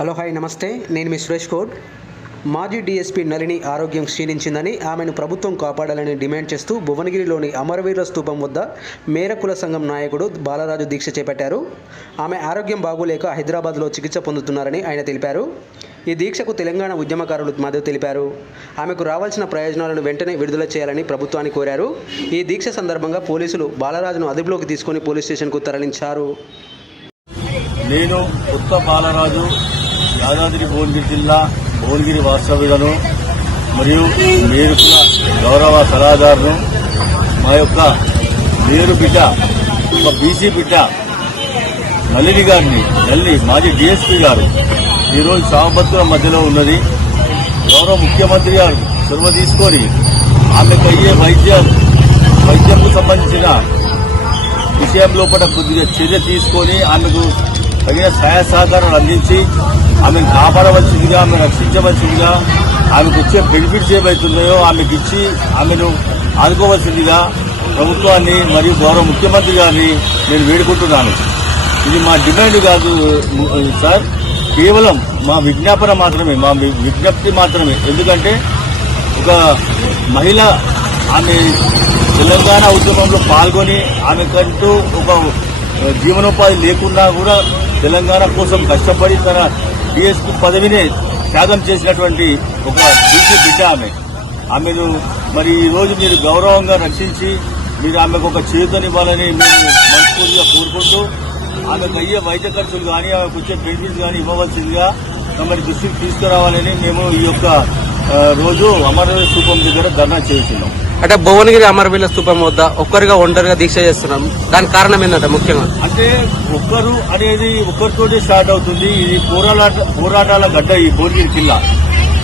Hello hi నమస్తే. నేను మీ సురేష్ కోడ్. మాజీ డీఎస్పీ నలిని ఆరోగ్యం క్షీణించిందని ఆమెను ప్రభుత్వం కాపాడాలని డిమాండ్ చేస్తూ భువనగిరిలోని అమరవీరుల స్తూపం వద్ద మేరకుల సంఘం నాయకుడు బాలరాజు దీక్ష చేపట్టారు. ఆమె ఆరోగ్యం బాగోలేక హైదరాబాద్లో చికిత్స పొందుతున్నారని ఆయన తెలిపారు. ఈ దీక్షకు తెలంగాణ ఉద్యమకారులు మద్దతు తెలిపారు. ఆమెకు రావాల్సిన ప్రయోజనాలను వెంటనే విడుదల చేయాలని ప్రభుత్వాన్ని కోరారు. ఈ దీక్ష సందర్భంగా పోలీసులు బాలరాజును అదుపులోకి తీసుకుని పోలీస్ స్టేషన్కు తరలించారు. నేను కొత్త బాలరాజు యాదాద్రి భువనగిరి జిల్లా భువనగిరి వాస్తవ్యులను మరియు మేరుకుల గౌరవ సలహాదారును మా యొక్క మేరు బిడ్డ ఒక బీసీ బిడ్డ నల్లిని గారిని నల్లి మాజీ డిఎస్పీ గారు ఈరోజు సామభద్రుల మధ్యలో ఉన్నది. గౌరవ ముఖ్యమంత్రి గారు చొరవ తీసుకొని ఆమెకు అయ్యే వైద్యం వైద్యంకు సంబంధించిన విషయం లోపల కొద్దిగా చర్య తీసుకొని ఆమెకు తగిన సహాయ సహకారాలు అందించి ఆమెను కాపాడవలసిందిగా ఆమె రక్షించవలసిందిగా ఆమెకు వచ్చే బెనిఫిట్స్ ఏవైతున్నాయో ఆమెకు ఇచ్చి ఆమెను ఆదుకోవలసిందిగా ప్రభుత్వాన్ని మరియు గౌరవ ముఖ్యమంత్రి గారిని నేను వేడుకుంటున్నాను. ఇది మా డిమాండ్ కాదు సార్. కేవలం మా విజ్ఞాపన మాత్రమే మా విజ్ఞప్తి మాత్రమే. ఎందుకంటే ఒక మహిళ ఆమె తెలంగాణ ఉద్యమంలో పాల్గొని ఆమెకంటూ ఒక జీవనోపాధి లేకున్నా కూడా తెలంగాణ కోసం కష్టపడి తన డిఎస్పీ పదవిని త్యాగం చేసినటువంటి ఒక బీసీ బిడ్డ ఆమె. ఆమెను మరి ఈ రోజు మీరు గౌరవంగా రక్షించి మీరు ఆమెకు ఒక చేతనివ్వాలని మేము మనస్ఫూర్తిగా కోరుకుంటూ ఆమెకు అయ్యే వైద్య ఖర్చులు కానీ ఆమెకు వచ్చే బెనిఫిట్స్ కానీ ఇవ్వవలసిందిగా తమరి దృష్టికి తీసుకురావాలని మేము ఈ యొక్క రోజు అమరవీర స్థూపం దగ్గర ధర్నా చేస్తున్నాం. అంటే భువనగిరి అమరవీల స్థూపం వద్ద ఒక్కరిగా ఒంటరిగా దీక్ష చేస్తున్నాం. దానికి కారణం ఏంటంటే ముఖ్యంగా? అంటే ఒక్కరు అనేది ఒక్కరితోటి స్టార్ట్ అవుతుంది. ఇది పోరాట పోరాటాల గడ్డ ఈ భువనగిరి జిల్లా.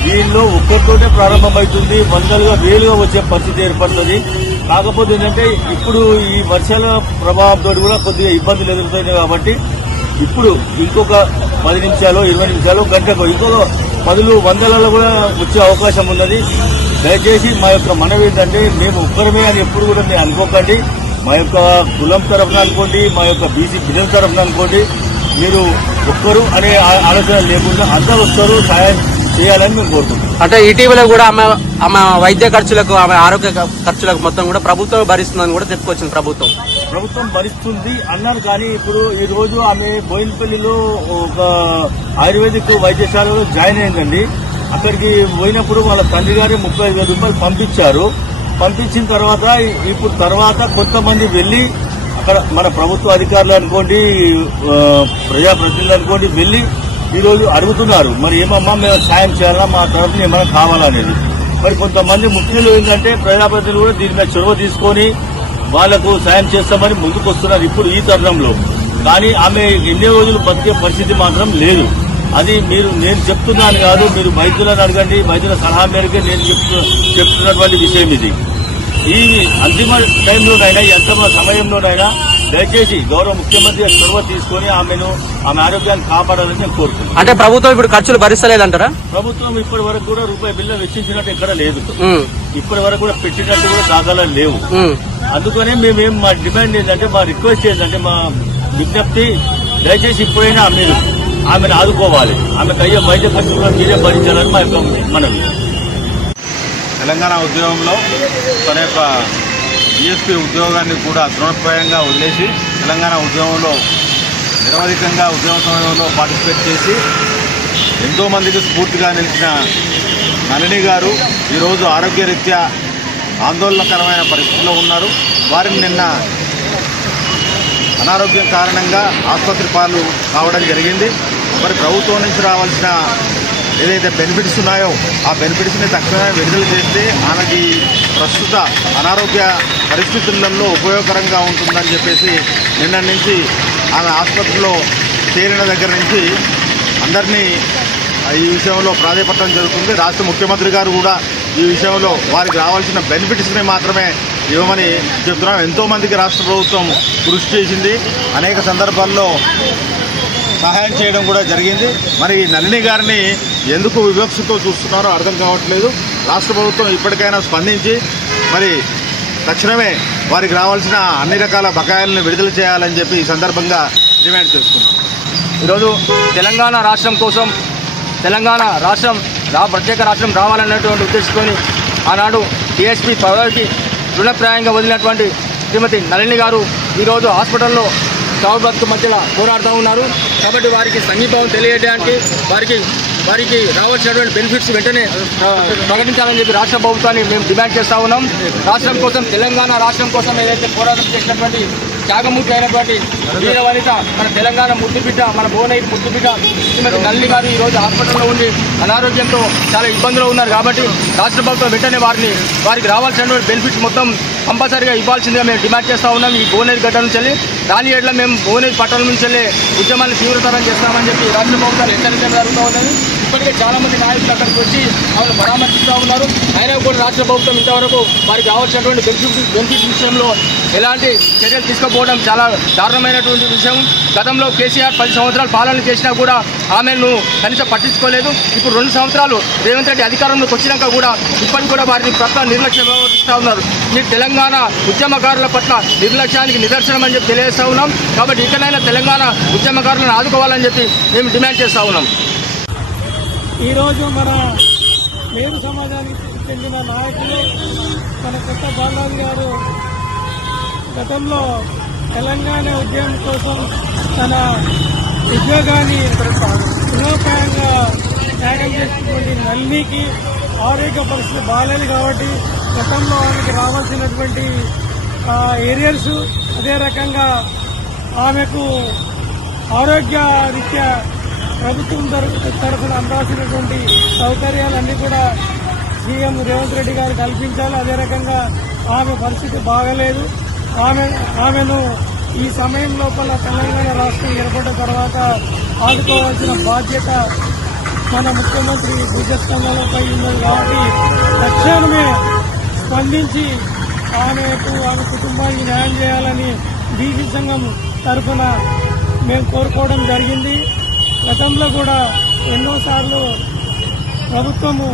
దీనిలో ఒక్కరితోనే ప్రారంభమవుతుంది. వందలుగా వేలుగా వచ్చే పరిస్థితి ఏర్పడుతుంది. కాకపోతే ఏంటంటే ఇప్పుడు ఈ వర్షాల ప్రభావంతో కూడా కొద్దిగా ఇబ్బందులు ఎదురుతున్నాయి కాబట్టి ఇప్పుడు ఇంకొక పది నిమిషాలు ఇరవై నిమిషాలు గంటకు ఇంకొక పదులు వందలలో కూడా వచ్చే అవకాశం ఉన్నది. దయచేసి మా యొక్క మనవి ఏంటంటే మేము ఒక్కరమే అని ఎప్పుడు కూడా మీరు అనుకోకండి. మా యొక్క కులం తరఫున అనుకోండి మా యొక్క బీసీ బిడ్డల తరఫున అనుకోండి. మీరు ఒక్కరు అనే ఆ- ఆలోచన లేకుండా అందరూ వస్తారు సహాయం చేయాలని మేము కోరుకుంటున్నాం. అంటే ఇటీవల కూడా ఆమె ఆమె వైద్య ఖర్చులకు ఆమె ఆరోగ్య ఖర్చులకు మొత్తం కూడా ప్రభుత్వం భరిస్తుందని కూడా చెప్పుకొచ్చింది ప్రభుత్వం. ప్రభుత్వం భరిస్తుంది అన్నారు కానీ ఇప్పుడు ఈ రోజు ఆమె బోయినపల్లిలో ఒక ఆయుర్వేదిక్ వైద్యశాలలో జాయిన్ అయిందండి. అక్కడికి పోయినప్పుడు వాళ్ళ తండ్రి గారి ముప్పై ఐదు వేల రూపాయలు పంపించారు. పంపించిన తర్వాత ఇప్పుడు తర్వాత కొంతమంది వెళ్ళి అక్కడ మన ప్రభుత్వ అధికారులు అనుకోండి ప్రజాప్రతినిధులు అనుకోండి వెళ్ళి ఈరోజు అడుగుతున్నారు. మరి ఏమమ్మా మేము సాయం చేయాలా మా తరఫున ఏమైనా కావాలనేది మరి కొంతమంది ముఖ్యులు ఏంటంటే ప్రజాప్రతినిధులు కూడా దీని మీద చొరవ తీసుకొని వాళ్ళకు సాయం చేస్తామని ముందుకు వస్తున్నారు ఇప్పుడు ఈ తరుణంలో. కానీ ఆమె ఎన్ని రోజులు బతికే పరిస్థితి మాత్రం లేదు. అది మీరు నేను చెప్తున్నాను కాదు మీరు వైద్యులను అడగండి వైద్యుల సలహా మేరకే నేను చెప్తు చెప్తున్నటువంటి విషయం ఇది. ఈ అంతిమ టైంలోనైనా ఈ అంతిమ సమయంలోనైనా దయచేసి గౌరవ ముఖ్యమంత్రి చొరవ తీసుకొని ఆమెను ఆమె ఆరోగ్యాన్ని కాపాడాలని నేను కోరుతున్నాను అంటే ప్రభుత్వం ఇప్పుడు ఖర్చులు భరిస్తలేదంటారా? ప్రభుత్వం ఇప్పటి వరకు కూడా రూపాయి బిల్ల వెచ్చించినట్టు ఎక్కడ లేదు. ఇప్పటి వరకు కూడా పెట్టినట్టు కూడా దాఖలాలు లేవు. అందుకనే మేమేం మా డిమాండ్ ఏంటంటే మా రిక్వెస్ట్ ఏంటంటే మా విజ్ఞప్తి దయచేసి ఇప్పుడైనా మీరు ఆమెను ఆదుకోవాలి. ఆమెకు అయ్యే వైద్య ఖర్చులు కూడా మీరే భరించాలని మా యొక్క మనవి. తెలంగాణ ఉద్యమంలో తన యొక్క డిఎస్పీ ఉద్యోగాన్ని కూడా తృణప్రాయంగా వదిలేసి తెలంగాణ ఉద్యమంలో నిరవధికంగా ఉద్యమ సమయంలో పార్టిసిపేట్ చేసి ఎంతోమందికి స్ఫూర్తిగా నిలిచిన నళిని గారు ఈరోజు ఆరోగ్యరీత్యా ఆందోళనకరమైన పరిస్థితిలో ఉన్నారు. వారిని నిన్న అనారోగ్యం కారణంగా ఆసుపత్రి పాలు కావడం జరిగింది. మరి ప్రభుత్వం నుంచి రావాల్సిన ఏదైతే బెనిఫిట్స్ ఉన్నాయో ఆ బెనిఫిట్స్ని తక్షణమే విడుదల చేస్తే ఆమెకి ప్రస్తుత అనారోగ్య పరిస్థితులలో ఉపయోగకరంగా ఉంటుందని చెప్పేసి నిన్న నుంచి ఆమె ఆసుపత్రిలో చేరిన దగ్గర నుంచి అందరినీ ఈ విషయంలో ప్రాధాన్యపడటం జరుగుతుంది. రాష్ట్ర ముఖ్యమంత్రి గారు కూడా ఈ విషయంలో వారికి రావాల్సిన బెనిఫిట్స్ని మాత్రమే ఇవ్వమని చెప్తున్నాం ఎంతోమందికి రాష్ట్ర ప్రభుత్వం కృషి చేసింది. అనేక సందర్భాల్లో సహాయం చేయడం కూడా జరిగింది. మరి నళిని గారిని ఎందుకు వివక్షతో చూస్తున్నారో అర్థం కావట్లేదు. రాష్ట్ర ప్రభుత్వం ఇప్పటికైనా స్పందించి మరి తక్షణమే వారికి రావాల్సిన అన్ని రకాల బకాయిలను విడుదల చేయాలని చెప్పి ఈ సందర్భంగా డిమాండ్ చేస్తున్నాం. ఈరోజు తెలంగాణ రాష్ట్రం కోసం తెలంగాణ రాష్ట్రం రా ప్రత్యేక రాష్ట్రం రావాలన్నటువంటి ఉద్దేశించుకొని ఆనాడు డిఎస్పీ పదవికి రుణప్రాయంగా వదిలినటువంటి శ్రీమతి నళిని గారు ఈరోజు హాస్పిటల్లో చావు బతుకు మధ్యలో పోరాడుతూ ఉన్నారు. కాబట్టి వారికి సమీపం తెలియడానికి వారికి వారికి రావాల్సినటువంటి బెనిఫిట్స్ వెంటనే ప్రకటించాలని చెప్పి రాష్ట్ర ప్రభుత్వాన్ని మేము డిమాండ్ చేస్తూ ఉన్నాం. రాష్ట్రం కోసం తెలంగాణ రాష్ట్రం కోసం ఏదైతే పోరాటం చేసినటువంటి త్యాగమూర్తి అయినటువంటి వీర వనిత మన తెలంగాణ ముద్దుబిడ్డ మన భువనగిరి ముద్దుబిడ్డ శ్రీమతి నల్లి గారు ఈ రోజు హాస్పిటల్లో ఉండి అనారోగ్యంతో చాలా ఇబ్బందులు ఉన్నారు కాబట్టి రాష్ట్ర ప్రభుత్వం వెంటనే వారిని వారికి రావాల్సినటువంటి బెనిఫిట్స్ మొత్తం కంపల్సరీగా ఇవ్వాల్సిందిగా మేము డిమాండ్ చేస్తూ ఉన్నాం. ఈ భువనగిరి గడ్డ నుంచి వెళ్ళి రాని ఏళ్ళ మేము భువనగిరి పట్టణం నుంచి వెళ్ళి ఉద్యమాన్ని తీవ్రతరం చేస్తామని చెప్పి రాష్ట్ర ప్రభుత్వాలు హెచ్చరించడం జరుగుతూ ఉన్నది ఇప్పటికే చాలామంది నాయకులు అక్కడికి వచ్చి వాళ్ళు పరామర్శిస్తూ ఉన్నారు. అయినా కూడా రాష్ట్ర ప్రభుత్వం ఇంతవరకు వారికి కావాల్సినటువంటి బెనిఫిట్ బెనిఫిట్ విషయంలో ఎలాంటి చర్యలు తీసుకోకపోవడం చాలా దారుణమైనటువంటి విషయం. గతంలో కేసీఆర్ పది సంవత్సరాలు పాలన చేసినా కూడా ఆమెను కనీసం పట్టించుకోలేదు. ఇప్పుడు రెండు సంవత్సరాలు రేవంత్ రెడ్డి అధికారంలోకి వచ్చినాక కూడా ఇప్పటికి కూడా వారిని పట్ల నిర్లక్ష్యం వ్యవహరిస్తూ ఉన్నారు. మీరు తెలంగాణ ఉద్యమకారుల పట్ల నిర్లక్ష్యానికి నిదర్శనం అని చెప్పి తెలియజేస్తూ ఉన్నాం. కాబట్టి ఇకనైనా తెలంగాణ ఉద్యమకారులను ఆదుకోవాలని చెప్పి మేము డిమాండ్ చేస్తా ఉన్నాం. ఈరోజు మన మేరు సమాజానికి చెందిన నాయకులు మన కొత్త బాలాజీ గారు గతంలో తెలంగాణ ఉద్యమం కోసం తన ఉద్యోగాన్ని సులభంగా త్యాగం చేసినటువంటి నల్లికి ఆరోగ్య పరిస్థితి బాగాలేదు కాబట్టి గతంలో ఆమెకి రావాల్సినటువంటి ఆ, ఏరియల్స్ అదే రకంగా ఆమెకు ఆరోగ్య రీత్యా ప్రభుత్వం తరఫున అందాల్సినటువంటి సౌకర్యాలన్నీ కూడా సీఎం రేవంత్ రెడ్డి గారు కల్పించాలి. అదే రకంగా ఆమె పరిస్థితి బాగలేదు. ఆమె ఆమెను ఈ సమయం లోపల తెలంగాణ రాష్ట్రం ఏర్పడిన తర్వాత ఆదుకోవాల్సిన బాధ్యత మన ముఖ్యమంత్రి భుజస్కంధాలపై ఉన్నది కాబట్టి తక్షణమే స్పందించి ఆమెకు ఆమె కుటుంబానికి న్యాయం చేయాలని బీసీ సంఘం తరఫున మేము కోరుకోవడం జరిగింది. గతంలో కూడా ఎన్నోసార్లు ప్రభుత్వము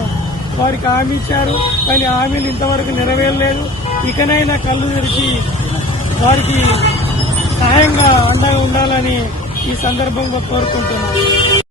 వారికి హామీ ఇచ్చారు కానీ హామీలు ఇంతవరకు నెరవేరలేదు. ఇకనైనా కళ్ళు తెరిచి వారికి సహాయంగా అండగా ఉండాలని ఈ సందర్భంగా కోరుకుంటున్నాను